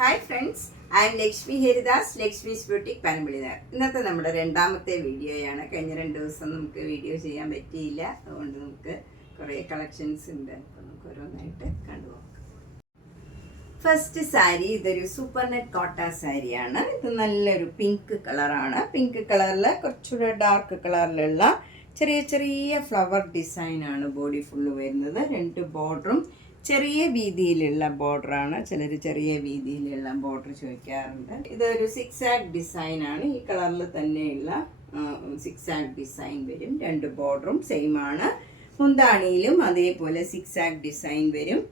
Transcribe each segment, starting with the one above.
Hi friends, I am Lakshmi Haridas, Lakshmi's boutique Panampilly Nagar. ഇന്നത്തെ നമ്മുടെ രണ്ടാമത്തെ വീഡിയോയാണ്. കഴിഞ്ഞ 2 ദിവസം നമുക്ക് വീഡിയോ ചെയ്യാൻ പറ്റിയില്ല, അതുകൊണ്ട് നമുക്ക് കുറേ കളക്ഷൻസ് ഉണ്ട്. അപ്പോൾ നമുക്ക് ഓരോന്നായിട്ട് കണ്ടുപോകാം. ഫസ്റ്റ് സാരി ഇതൊരു സൂപ്പർ നെറ്റ് കോട്ട സാരിയാണ്. ഇത് നല്ലൊരു പിങ്ക് കളറാണ്. പിങ്ക് കളറിൽ കുറച്ചുകൂടെ ഡാർക്ക് കളറിലുള്ള ചെറിയ ചെറിയ ഫ്ലവർ ഡിസൈനാണ് ബോഡി ഫുള്ള് വരുന്നത്. 2 ബോർഡറും ചെറിയ വീതിയിലുള്ള ബോർഡറാണ്. ചിലർ ചെറിയ വീതിയിലുള്ള ബോർഡർ ചോദിക്കാറുണ്ട്. ഇതൊരു സിക്സാഗ് ഡിസൈനാണ്. ഈ കളറിൽ തന്നെയുള്ള സിക്സാഗ് ഡിസൈൻ വരും. 2 ബോർഡറും സെയിം ആണ്. മുന്താണിയിലും അതേപോലെ സിക്സാഗ് ഡിസൈൻ വരും.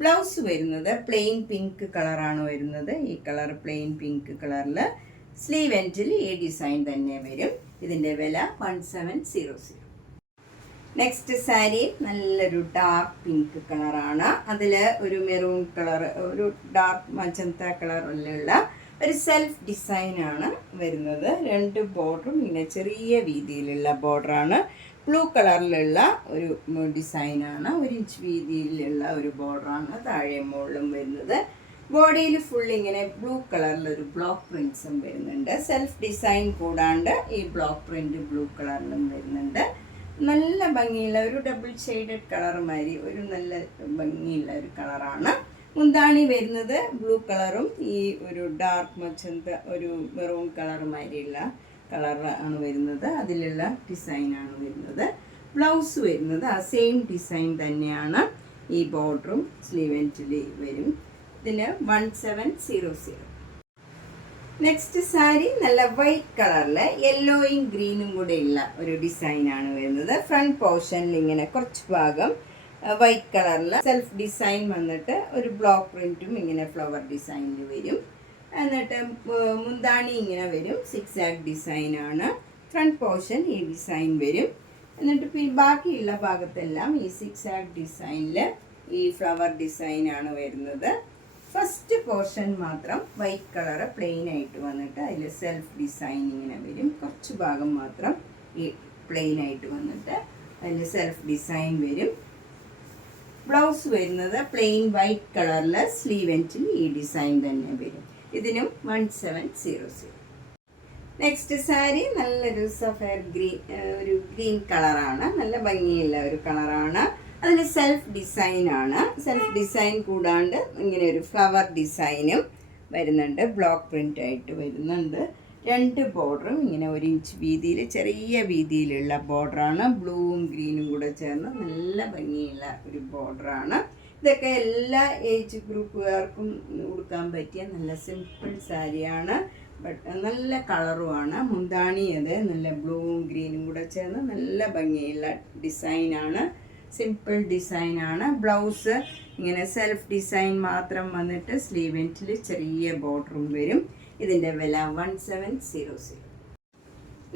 ബ്ലൗസ് വരുന്നത് പ്ലെയിൻ പിങ്ക് കളറാണ് വരുന്നത്. ഈ കളർ പ്ലെയിൻ പിങ്ക് കളറിൽ സ്ലീവ് എൻഡിൽ ഈ ഡിസൈൻ തന്നെ വരും. ഇതിൻ്റെ വില 1700. നെക്സ്റ്റ് സാരി നല്ലൊരു ഡാർക്ക് പിങ്ക് കളറാണ്. അതിൽ ഒരു മെറൂൺ കളർ, ഒരു ഡാർക്ക് മജന്ത കളറിലുള്ള ഒരു സെൽഫ് ഡിസൈനാണ് വരുന്നത്. 2 ബോർഡറും ഇങ്ങനെ ചെറിയ വീതിയിലുള്ള ബോർഡറാണ്. ബ്ലൂ കളറിലുള്ള ഒരു ഡിസൈനാണ്. 1 ഇഞ്ച് വീതിയിലുള്ള ഒരു ബോർഡറാണ് താഴെ മുകളിലും വരുന്നത്. ബോഡിയിൽ ഫുൾ ഇങ്ങനെ ബ്ലൂ കളറിലൊരു ബ്ലോക്ക് പ്രിൻസും വരുന്നുണ്ട്. സെൽഫ് ഡിസൈൻ കൂടാണ്ട് ഈ ബ്ലോക്ക് പ്രിൻറ്റ് ബ്ലൂ കളറിലും വരുന്നുണ്ട്. നല്ല ഭംഗിയുള്ള ഒരു ഡബിൾ ഷെയ്ഡഡ് കളർ മാതിരി ഒരു നല്ല ഭംഗിയുള്ള ഒരു കളറാണ്. മുന്താണി വരുന്നത് ബ്ലൂ കളറും ഈ ഒരു ഡാർക്ക് മജന്ത ഒരു മെറൂൺ കളർ മാതിരിയുള്ള കളറാണ് വരുന്നത്. അതിലുള്ള ഡിസൈനാണ് വരുന്നത്. ബ്ലൗസ് വരുന്നത് ആ സെയിം ഡിസൈൻ തന്നെയാണ്. ഈ ബോർഡറും സ്ലീവ് എൻഡിൽ വരും. ഇതിന് 1700. നെക്സ്റ്റ് സാരി നല്ല വൈറ്റ് കളറിൽ യെല്ലോയും ഗ്രീനും കൂടെ ഉള്ള ഒരു ഡിസൈനാണ് വരുന്നത്. ഫ്രണ്ട് പോർഷനിൽ ഇങ്ങനെ കുറച്ച് ഭാഗം വൈറ്റ് കളറിൽ സെൽഫ് ഡിസൈൻ വന്നിട്ട് ഒരു ബ്ലോക്ക് പ്രിൻറ്റും ഇങ്ങനെ ഫ്ലവർ ഡിസൈനിൽ വരും. എന്നിട്ട് മുന്താണി ഇങ്ങനെ വരും. സിക്സാഗ് ഡിസൈനാണ്. ഫ്രണ്ട് പോർഷൻ ഈ ഡിസൈൻ വരും. എന്നിട്ട് ബാക്കിയുള്ള ഭാഗത്തെല്ലാം ഈ സിക്സാഗ് ഡിസൈനിൽ ഈ ഫ്ലവർ ഡിസൈനാണ് വരുന്നത്. ഫസ്റ്റ് പോർഷൻ മാത്രം വൈറ്റ് കളർ പ്ലെയിൻ ആയിട്ട് വന്നിട്ട് അതിൽ സെൽഫ് ഡിസൈൻ ഇങ്ങനെ വരും. കുറച്ച് ഭാഗം മാത്രം ഈ പ്ലെയിൻ ആയിട്ട് വന്നിട്ട് അതിൽ സെൽഫ് ഡിസൈൻ വരും. ബ്ലൗസ് വരുന്നത് പ്ലെയിൻ വൈറ്റ് കളറിൽ സ്ലീവ് എൻഡിൽ ഈ ഡിസൈൻ തന്നെ വരും. ഇതിനും 1700. നെക്സ്റ്റ് സാരി നല്ലൊരു സഫയർ ഗ്രീൻ, ഒരു ഗ്രീൻ കളറാണ്. നല്ല ഭംഗിയുള്ള ഒരു കളറാണ്. അതിൽ സെൽഫ് ഡിസൈനാണ്. സെൽഫ് ഡിസൈൻ കൂടാണ്ട് ഇങ്ങനെ ഒരു ഫ്ലവർ ഡിസൈനും വരുന്നുണ്ട്. ബ്ലോക്ക് പ്രിൻ്റ് ആയിട്ട് വരുന്നുണ്ട്. 2 ബോർഡറും ഇങ്ങനെ 1 ഇഞ്ച് വീതിയിൽ ചെറിയ വീതിയിലുള്ള ബോർഡറാണ്. ബ്ലൂവും ഗ്രീനും കൂടെ ചേർന്ന് നല്ല ഭംഗിയുള്ള ഒരു ബോർഡറാണ്. ഇതൊക്കെ എല്ലാ ഏജ് ഗ്രൂപ്പുകാർക്കും കൊടുക്കാൻ പറ്റിയ നല്ല സിമ്പിൾ സാരിയാണ്. നല്ല കളറുമാണ്. മുന്താണി അത് നല്ല ബ്ലൂവും ഗ്രീനും കൂടെ ചേർന്ന് നല്ല ഭംഗിയുള്ള ഡിസൈനാണ്. സിമ്പിൾ ഡിസൈനാണ്. ബ്ലൗസ് ഇങ്ങനെ സെൽഫ് ഡിസൈൻ മാത്രം വന്നിട്ട് സ്ലീവ് എൻഡിൽ ചെറിയ ബോർഡറും വരും. ഇതിൻ്റെ വില 1700.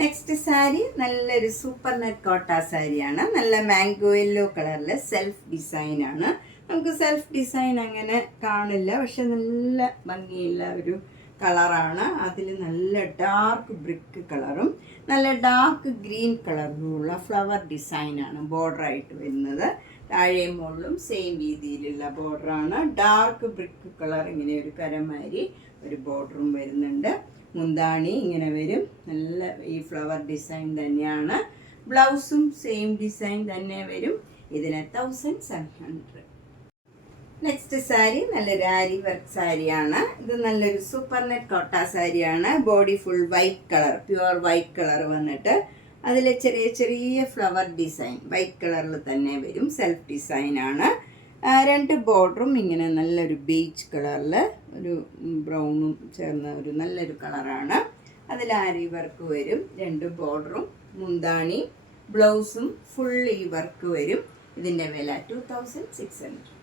നെക്സ്റ്റ് സാരി നല്ലൊരു സൂപ്പർ നെറ്റ് കോട്ട സാരിയാണ്. നല്ല മാംഗോ യെല്ലോ കളറിൽ സെൽഫ് ഡിസൈനാണ്. നമുക്ക് സെൽഫ് ഡിസൈൻ അങ്ങനെ കാണില്ല, പക്ഷെ നല്ല ഭംഗിയുള്ള ഒരു കളറാണ്. അതിൽ നല്ല ഡാർക്ക് ബ്രിക്ക് കളറും നല്ല ഡാർക്ക് ഗ്രീൻ കളറിലുള്ള ഫ്ലവർ ഡിസൈനാണ് ബോർഡറായിട്ട് വരുന്നത്. താഴെ മുകളിലും സെയിം രീതിയിലുള്ള ബോർഡറാണ്. ഡാർക്ക് ബ്രിക്ക് കളർ ഇങ്ങനെ ഒരു കരമാരി ഒരു ബോർഡറും വരുന്നുണ്ട്. മുന്താണി ഇങ്ങനെ വരും. നല്ല ഈ ഫ്ലവർ ഡിസൈൻ തന്നെയാണ്. ബ്ലൗസും സെയിം ഡിസൈൻ തന്നെ വരും. ഇതിന് 1700. നെക്സ്റ്റ് സാരി നല്ലൊരു ആരി വർക്ക് സാരിയാണ്. ഇത് നല്ലൊരു സൂപ്പർ നെറ്റ് കോട്ട സാരിയാണ്. Body full white colour, pure white colour വന്നിട്ട് അതിൽ ചെറിയ ചെറിയ ഫ്ലവർ ഡിസൈൻ വൈറ്റ് കളറിൽ തന്നെ വരും. സെൽഫ് ഡിസൈനാണ്. 2 ബോർഡറും ഇങ്ങനെ നല്ലൊരു ബീച്ച് കളറിൽ ഒരു ബ്രൗണും ചേർന്ന ഒരു നല്ലൊരു കളറാണ്. അതിൽ ആരി വർക്ക് വരും. 2 ബോർഡറും മുന്താണി ബ്ലൗസും ഫുൾ ഈ വർക്ക് വരും. ഇതിൻ്റെ വില 2600.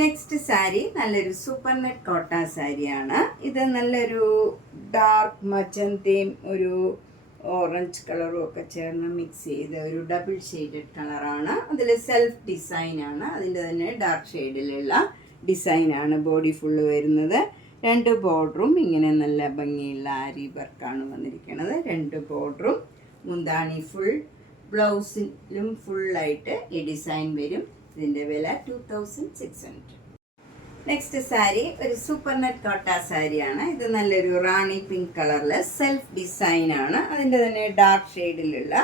നെക്സ്റ്റ് സാരി നല്ലൊരു സൂപ്പർ നെറ്റ് കോട്ട സാരിയാണ്. ഇത് നല്ലൊരു ഡാർക്ക് മജന്തയും ഒരു ഓറഞ്ച് കളറും ഒക്കെ ചേർന്ന് മിക്സ് ചെയ്ത ഒരു ഡബിൾ ഷെയ്ഡഡ് കളറാണ്. അതിൽ സെൽഫ് ഡിസൈനാണ്. അതിൻ്റെ തന്നെ ഡാർക്ക് ഷെയ്ഡിലുള്ള ഡിസൈനാണ് ബോഡി ഫുള്ള് വരുന്നത്. 2 ബോർഡറും ഇങ്ങനെ നല്ല ഭംഗിയുള്ള ആരി വർക്കാണ് വന്നിരിക്കുന്നത്. 2 ബോർഡറും മുന്താണി ഫുൾ, ബ്ലൗസിലും ഫുള്ളായിട്ട് ഈ ഡിസൈൻ വരും. ഇതിൻ്റെ വില 2600. നെക്സ്റ്റ് സാരി ഒരു സൂപ്പർ നെറ്റ് കോട്ട സാരിയാണ്. ഇത് നല്ലൊരു റാണി പിങ്ക് കളറിൽ സെൽഫ് ഡിസൈൻ ആണ്. അതിൻ്റെ തന്നെ ഡാർക്ക് ഷെയ്ഡിലുള്ള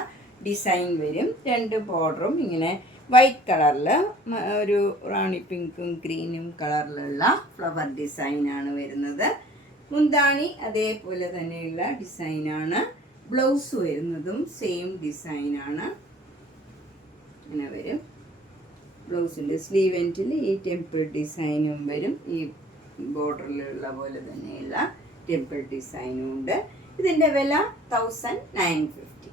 ഡിസൈൻ വരും. 2 ബോർഡറും ഇങ്ങനെ വൈറ്റ് കളറിൽ ഒരു റാണി പിങ്കും ഗ്രീനും കളറിലുള്ള ഫ്ലവർ ഡിസൈനാണ് വരുന്നത്. മുന്താണി അതേപോലെ തന്നെയുള്ള ഡിസൈനാണ്. ബ്ലൗസ് വരുന്നതും സെയിം ഡിസൈനാണ്. ഇങ്ങനെ വരും. ബ്ലൗസിൻ്റെ സ്ലീവ് എൻഡിൽ ഈ ടെമ്പിൾ ഡിസൈനും വരും. ഈ ബോർഡറിലുള്ള പോലെ തന്നെയുള്ള ടെമ്പിൾ ഡിസൈനും ഉണ്ട്. ഇതിൻ്റെ വില 1950.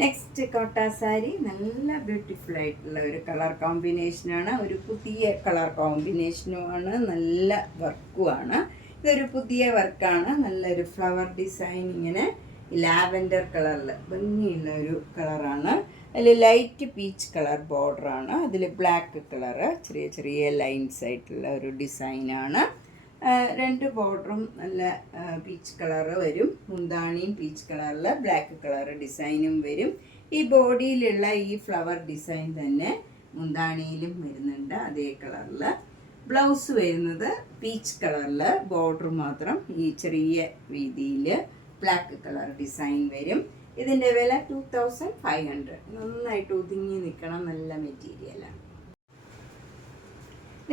നെക്സ്റ്റ് കോട്ട സാരി നല്ല ബ്യൂട്ടിഫുൾ ആയിട്ടുള്ള ഒരു കളർ കോമ്പിനേഷനാണ്. ഒരു പുതിയ കളർ കോമ്പിനേഷനുമാണ്. നല്ല വർക്കുമാണ്. ഇതൊരു പുതിയ വർക്കാണ്. നല്ലൊരു ഫ്ലവർ ഡിസൈൻ ഇങ്ങനെ ലാവൻഡർ കളറിൽ ഭംഗിയുള്ള ഒരു കളറാണ്. അതിൽ ലൈറ്റ് പീച്ച് കളർ ബോർഡറാണ്. അതിൽ ബ്ലാക്ക് കളറ് ചെറിയ ചെറിയ ലൈൻസ് ആയിട്ടുള്ള ഒരു ഡിസൈനാണ്. 2 ബോർഡറും നല്ല പീച്ച് കളറ് വരും. മുന്താണിയും പീച്ച് കളറിൽ ബ്ലാക്ക് കളർ ഡിസൈനും വരും. ഈ ബോഡിയിലുള്ള ഈ ഫ്ലവർ ഡിസൈൻ തന്നെ മുന്താണിയിലും വരുന്നുണ്ട് അതേ കളറിൽ. ബ്ലൗസ് വരുന്നത് പീച്ച് കളറിൽ, ബോർഡർ മാത്രം ഈ ചെറിയ വീതിയിൽ ബ്ലാക്ക് കളർ ഡിസൈൻ വരും. ഇതിൻ്റെ വില 2500. നന്നായിട്ട് ഒതുങ്ങി നിൽക്കണം, നല്ല മെറ്റീരിയലാണ്.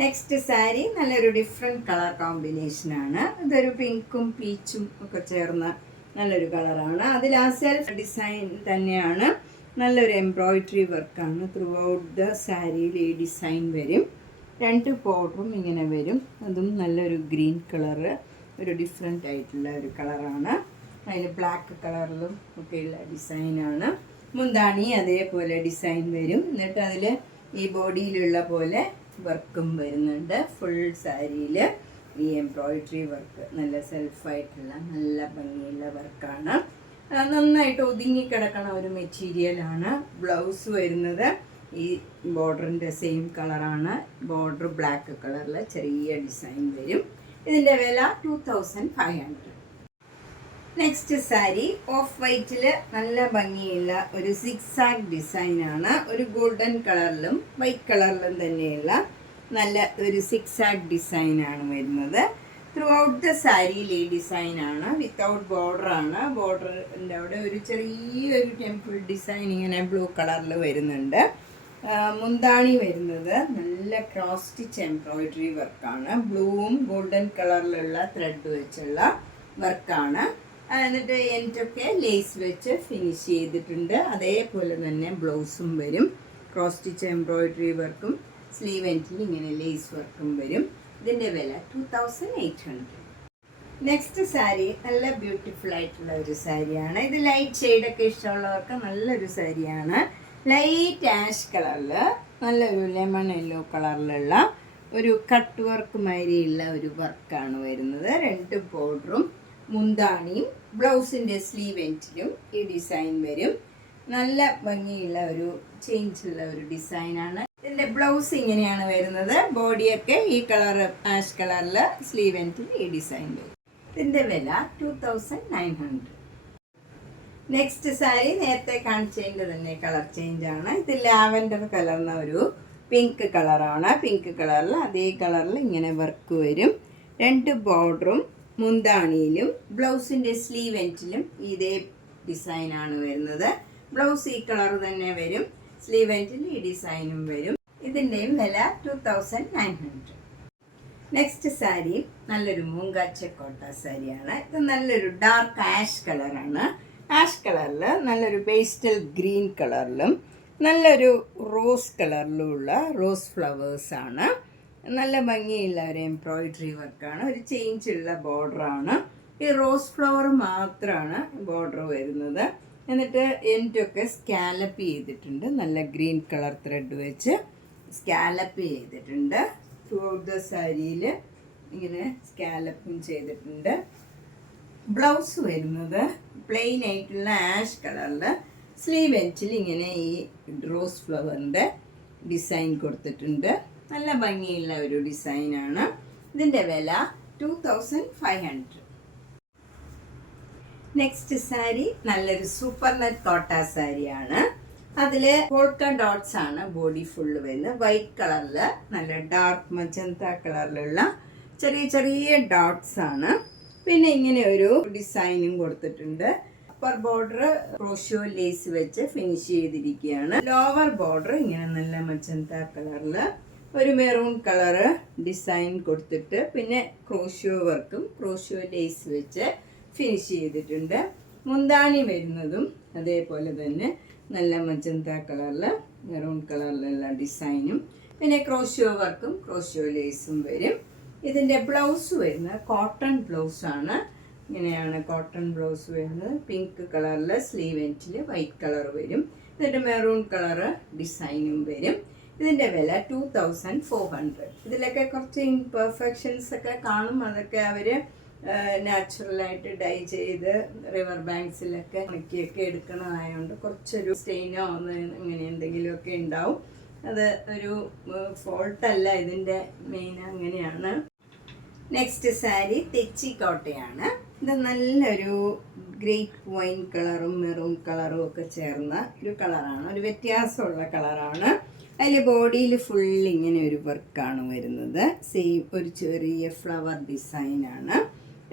നെക്സ്റ്റ് സാരി നല്ലൊരു ഡിഫറെൻറ്റ് കളർ കോമ്പിനേഷനാണ്. ഇതൊരു പിങ്കും പീച്ചും ഒക്കെ ചേർന്ന നല്ലൊരു കളറാണ്. അതിൽ ആ സെൽഫ് ഡിസൈൻ തന്നെയാണ്. നല്ലൊരു എംബ്രോയിഡറി വർക്കാണ്. ത്രൂ ഔട്ട് ദ സാരിയിൽ ഈ ഡിസൈൻ വരും. 2 ബോർഡറും ഇങ്ങനെ വരും. അതും നല്ലൊരു ഗ്രീൻ കളറ്, ഒരു ഡിഫറെൻ്റ് ആയിട്ടുള്ള ഒരു കളറാണ്. അതിൽ ബ്ലാക്ക് കളറിലും ഒക്കെയുള്ള ഡിസൈനാണ്. മുന്താണി അതേപോലെ ഡിസൈൻ വരും. എന്നിട്ട് അതിൽ ഈ ബോഡിയിലുള്ള പോലെ വർക്കും വരുന്നുണ്ട്. ഫുൾ സാരിയിൽ ഈ എംബ്രോയിഡറി വർക്ക് നല്ല സെൽഫായിട്ടുള്ള നല്ല ഭംഗിയുള്ള വർക്കാണ്. നന്നായിട്ട് ഒതുങ്ങിക്കിടക്കണ ഒരു മെറ്റീരിയലാണ്. ബ്ലൗസ് വരുന്നത് ഈ ബോർഡറിൻ്റെ സെയിം കളറാണ്. ബോർഡർ ബ്ലാക്ക് കളറിൽ ചെറിയ ഡിസൈൻ വരും. ഇതിൻ്റെ വില 2500. നെക്സ്റ്റ് സാരി ഓഫ് വൈറ്റിൽ നല്ല ഭംഗിയുള്ള ഒരു സിക്സാഗ് ഡിസൈനാണ്. ഒരു ഗോൾഡൻ കളറിലും വൈറ്റ് കളറിലും തന്നെയുള്ള നല്ല ഒരു സിക്സാഗ് ഡിസൈനാണ് വരുന്നത്. ത്രൂ ഔട്ട് ദ സാരിയിൽ ഈ ഡിസൈനാണ്. വിത്തൗട്ട് ബോർഡറാണ്. ബോർഡറിൻ്റെ അവിടെ ഒരു ചെറിയൊരു ടെമ്പിൾ ഡിസൈൻ ഇങ്ങനെ ബ്ലൂ കളറിൽ വരുന്നുണ്ട്. മുന്താണി വരുന്നത് നല്ല ക്രോസ് സ്റ്റിച്ച് എംബ്രോയിഡറി വർക്കാണ്. ബ്ലൂവും ഗോൾഡൻ കളറിലുള്ള ത്രെഡ് വെച്ചുള്ള വർക്കാണ്. എന്നിട്ട് എൻഡൊക്കെ ലേസ് വെച്ച് ഫിനിഷ് ചെയ്തിട്ടുണ്ട്. അതേപോലെ തന്നെ ബ്ലൗസും വരും. ക്രോസ് സ്റ്റിച്ച് എംബ്രോയിഡറി വർക്കും സ്ലീവ് എൻഡിൽ ഇങ്ങനെ ലേസ് വർക്കും വരും. ഇതിൻ്റെ വില 2800. നെക്സ്റ്റ് സാരി നല്ല ബ്യൂട്ടിഫുൾ ആയിട്ടുള്ള ഒരു സാരിയാണ്. ഇത് ലൈറ്റ് ഷെയ്ഡൊക്കെ ഇഷ്ടമുള്ളവർക്ക് നല്ലൊരു സാരിയാണ്. ലൈറ്റ് ആഷ് കളറിൽ നല്ലൊരു ലെമൺ യെല്ലോ കളറിലുള്ള ഒരു കട്ട് വർക്ക് മാതിരിയുള്ള ഒരു വർക്കാണ് വരുന്നത്. 2 ബോർഡറും മുന്താണിയും ബ്ലൗസിൻ്റെ സ്ലീവ് എൻഡിലും ഈ ഡിസൈൻ വരും. നല്ല ഭംഗിയുള്ള ഒരു ചേഞ്ചുള്ള ഒരു ഡിസൈനാണ്. ഇതിൻ്റെ ബ്ലൗസ് ഇങ്ങനെയാണ് വരുന്നത്. ബോഡിയൊക്കെ ഈ കളർ ആഷ് കളറിൽ സ്ലീവ് എൻഡിൽ ഈ ഡിസൈൻ വരും. ഇതിൻ്റെ വില 2900. നെക്സ്റ്റ് സാരി നേരത്തെ കാണിച്ചതിൻ്റെ തന്നെ കളർ ചേഞ്ചാണ്. ഇത് ലാവൻഡർ കലർന്ന ഒരു പിങ്ക് കളറാണ്. പിങ്ക് കളറിൽ അതേ കളറിൽ ഇങ്ങനെ വർക്ക് വരും. 2 ബോർഡറും മുന്താണിയിലും ബ്ലൗസിൻ്റെ സ്ലീവ് എൻഡിലും ഇതേ ഡിസൈനാണ് വരുന്നത്. ബ്ലൗസ് ഈ കളർ തന്നെ വരും. സ്ലീവ് എൻഡിൽ ഈ ഡിസൈനും വരും. ഇതിൻ്റെയും വില 2900. നെക്സ്റ്റ് സാരി നല്ലൊരു മൂങ്കാച്ച കോട്ട സാരിയാണ്. ഇത് നല്ലൊരു ഡാർക്ക് ആഷ് കളറാണ്. ആഷ് കളറിൽ നല്ലൊരു പേസ്റ്റൽ ഗ്രീൻ കളറിലും നല്ലൊരു റോസ് കളറിലുമുള്ള റോസ് ഫ്ലവേഴ്സാണ്. നല്ല ഭംഗിയുള്ള ഒരു എംബ്രോയിഡറി വർക്കാണ്. ഒരു ചേഞ്ചുള്ള ബോർഡറാണ്. ഈ റോസ് ഫ്ലവർ മാത്രമാണ് ബോർഡർ വരുന്നത്. എന്നിട്ട് എൻഡൊക്കെ സ്കാലപ്പ് ചെയ്തിട്ടുണ്ട്. നല്ല ഗ്രീൻ കളർ ത്രെഡ് വെച്ച് സ്കാലപ്പ് ചെയ്തിട്ടുണ്ട്. ത്രൂ ഔട്ട് ദ സാരിയിൽ ഇങ്ങനെ സ്കാലപ്പും ചെയ്തിട്ടുണ്ട്. ബ്ലൗസ് വരുന്നത് പ്ലെയിൻ ആയിട്ടുള്ള ആഷ് കളറിൽ സ്ലീവ് എൻഡിൽ ഇങ്ങനെ ഈ റോസ് ഫ്ലവറിൻ്റെ ഡിസൈൻ കൊടുത്തിട്ടുണ്ട്. നല്ല ഭംഗിയുള്ള ഒരു ഡിസൈനാണ്. ഇതിൻ്റെ വില 2500. നെക്സ്റ്റ് സാരി നല്ലൊരു സൂപ്പർ നെറ്റ് കോട്ട സാരിയാണ്. അതിൽ പോൾക്ക ഡോട്ട്സ് ആണ് ബോഡി ഫുള്ള് വരുന്നത്. വൈറ്റ് കളറിൽ നല്ല ഡാർക്ക് മജന്ത കളറിലുള്ള ചെറിയ ചെറിയ ഡോട്ട്സ് ആണ്. പിന്നെ ഇങ്ങനെ ഒരു ഡിസൈനും കൊടുത്തിട്ടുണ്ട്. അപ്പർ ബോർഡർ ക്രോഷ്യോ ലേസ് വെച്ച് ഫിനിഷ് ചെയ്തിരിക്കുകയാണ്. ലോവർ ബോർഡർ ഇങ്ങനെ നല്ല മജന്ത കളറിൽ ഒരു മെറൂൺ കളറ് ഡിസൈൻ കൊടുത്തിട്ട് പിന്നെ ക്രോഷ്യോ വർക്കും ക്രോഷ്യോ ലേസ് വെച്ച് ഫിനിഷ് ചെയ്തിട്ടുണ്ട്. മുന്താണി വരുന്നതും അതേപോലെ തന്നെ നല്ല മജന്ത കളറിൽ മെറൂൺ കളറിലുള്ള ഡിസൈനും പിന്നെ ക്രോഷ്യോ വർക്കും ക്രോഷ്യോ ലേസും വരും. ഇതിൻ്റെ ബ്ലൗസ് വരുന്നത് കോട്ടൺ ബ്ലൗസാണ്. ഇങ്ങനെയാണ് കോട്ടൺ ബ്ലൗസ് വരുന്നത്. പിങ്ക് കളറിൽ സ്ലീവ് എൻഡിൽ വൈറ്റ് കളർ വരും. എന്നിട്ട് മെറൂൺ കളറ് ഡിസൈനും വരും. ഇതിൻ്റെ വില 2400. ഇതിലൊക്കെ കുറച്ച് ഇംപെർഫെക്ഷൻസ് ഒക്കെ കാണും. അതൊക്കെ അവർ നാച്ചുറലായിട്ട് ഡൈ ചെയ്ത് റിവർ ബാങ്ക്സിലൊക്കെ ഉണക്കിയൊക്കെ എടുക്കണതായതുകൊണ്ട് കുറച്ചൊരു സ്റ്റെയിനോ അങ്ങനെ എന്തെങ്കിലുമൊക്കെ ഉണ്ടാവും. അത് ഒരു ഫോൾട്ടല്ല, ഇതിൻ്റെ മെയിൻ അങ്ങനെയാണ്. നെക്സ്റ്റ് സാരി തെച്ചിക്കോട്ടയാണ്. ഇത് നല്ലൊരു ഗ്രേപ്പ് വൈൻ കളറും മെറൂൺ കളറും ഒക്കെ ചേർന്ന ഒരു കളറാണ്. ഒരു വ്യത്യാസമുള്ള കളറാണ്. അതിൽ ബോഡിയിൽ ഫുൾ ഇങ്ങനെ ഒരു വർക്കാണ് വരുന്നത്. സെയിം ഒരു ചെറിയ ഫ്ലവർ ഡിസൈനാണ്.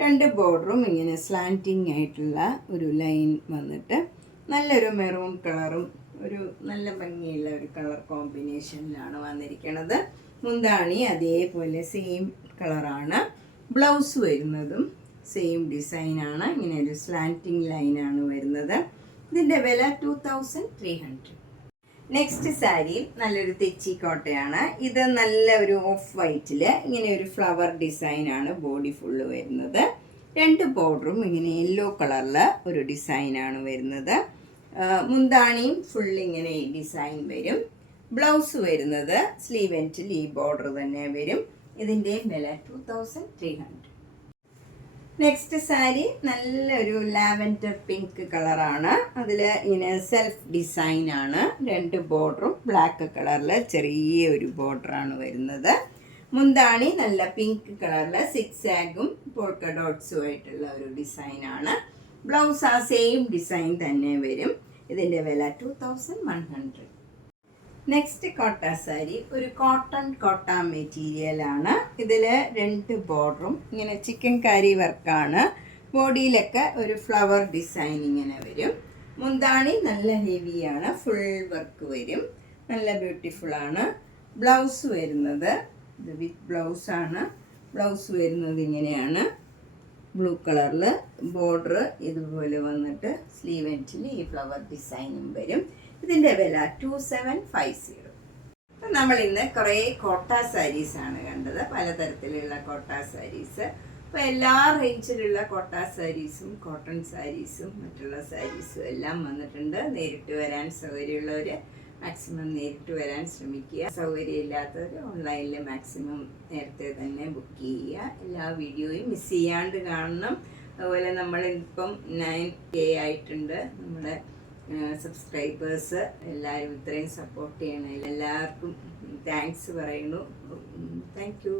രണ്ട് ബോർഡറും ഇങ്ങനെ സ്ലാൻറ്റിങ് ആയിട്ടുള്ള ഒരു ലൈൻ വന്നിട്ട് നല്ലൊരു മെറൂൺ കളറും ഒരു നല്ല ഭംഗിയുള്ള ഒരു കളർ കോമ്പിനേഷനിലാണ് വന്നിരിക്കുന്നത്. മുന്താണി അതേപോലെ സെയിം കളറാണ്. ബ്ലൗസ് വരുന്നതും സെയിം ഡിസൈനാണ്. ഇങ്ങനെ ഒരു സ്ലാൻറ്റിങ് ലൈനാണ് വരുന്നത്. ഇതിൻ്റെ വില 2300. നെക്സ്റ്റ് സാരി നല്ലൊരു തെച്ചിക്കോട്ടയാണ്. ഇത് നല്ല ഒരു ഓഫ് വൈറ്റിൽ ഇങ്ങനെ ഒരു ഫ്ലവർ ഡിസൈനാണ് ബോഡി ഫുള്ള് വരുന്നത്. രണ്ട് ബോർഡറും ഇങ്ങനെ യെല്ലോ കളറിൽ ഒരു ഡിസൈനാണ് വരുന്നത്. മുന്താണിയും ഫുൾ ഇങ്ങനെ ഡിസൈൻ വരും. ബ്ലൗസ് വരുന്നത് സ്ലീവ് എൻഡിൽ ഈ ബോർഡർ തന്നെ വരും. ഇതിൻ്റെ വില 2300. നെക്സ്റ്റ് സാരി നല്ലൊരു ലാവൻഡർ പിങ്ക് കളറാണ്. അതിൽ ഇങ്ങനെ സെൽഫ് ഡിസൈനാണ്. രണ്ട് ബോർഡറും ബ്ലാക്ക് കളറിൽ ചെറിയ ഒരു ബോർഡറാണ് വരുന്നത്. മുന്താണി നല്ല പിങ്ക് കളറിൽ സിക്സ് ആഗും പോൾക്ക ഡോട്ട്സും ആയിട്ടുള്ള ഒരു ഡിസൈനാണ്. ബ്ലൗസ് ആ സെയിം ഡിസൈൻ തന്നെ വരും. ഇതിൻ്റെ വില 2100. നെക്സ്റ്റ് കോട്ട സാരി ഒരു കോട്ട മെറ്റീരിയലാണ്. ഇതിൽ രണ്ട് ബോർഡറും ഇങ്ങനെ ചിക്കൻ കാരി വർക്കാണ്. ബോഡിയിലൊക്കെ ഒരു ഫ്ലവർ ഡിസൈൻ ഇങ്ങനെ വരും. മുന്താണി നല്ല ഹെവിയാണ്. ഫുൾ വർക്ക് വരും. നല്ല ബ്യൂട്ടിഫുള്ളാണ്. ബ്ലൗസ് വരുന്നത് ഇത് വിത്ത് ബ്ലൗസാണ്. ബ്ലൗസ് വരുന്നത് ഇങ്ങനെയാണ്. ബ്ലൂ കളറിൽ ബോർഡർ ഇതുപോലെ വന്നിട്ട് സ്ലീവ് എൻഡിൽ ഈ ഫ്ലവർ ഡിസൈനും വരും. ഇതിൻ്റെ വില 2750. നമ്മൾ ഇന്ന് കുറേ കോട്ട സാരീസാണ് കണ്ടത്. പലതരത്തിലുള്ള കോട്ട സാരീസ്. അപ്പോൾ എല്ലാ റേഞ്ചിലുള്ള കോട്ട സാരീസും കോട്ടൺ സാരീസും മറ്റുള്ള സാരീസും എല്ലാം വന്നിട്ടുണ്ട്. നേരിട്ട് വരാൻ സൗകര്യമുള്ളവർ മാക്സിമം നേരിട്ട് വരാൻ ശ്രമിക്കുക. സൗകര്യമില്ലാത്തവർ ഓൺലൈനിൽ മാക്സിമം നേരത്തെ തന്നെ ബുക്ക് ചെയ്യുക. എല്ലാ വീഡിയോയും മിസ് ചെയ്യാണ്ട് കാണണം. അതുപോലെ നമ്മളിപ്പം 9K ആയിട്ടുണ്ട് നമ്മുടെ സബ്സ്ക്രൈബേഴ്സ്. എല്ലാവരും ഇത്രയും സപ്പോർട്ട് ചെയ്യണം. എല്ലാവർക്കും താങ്ക്സ് പറയുന്നു. Thank you.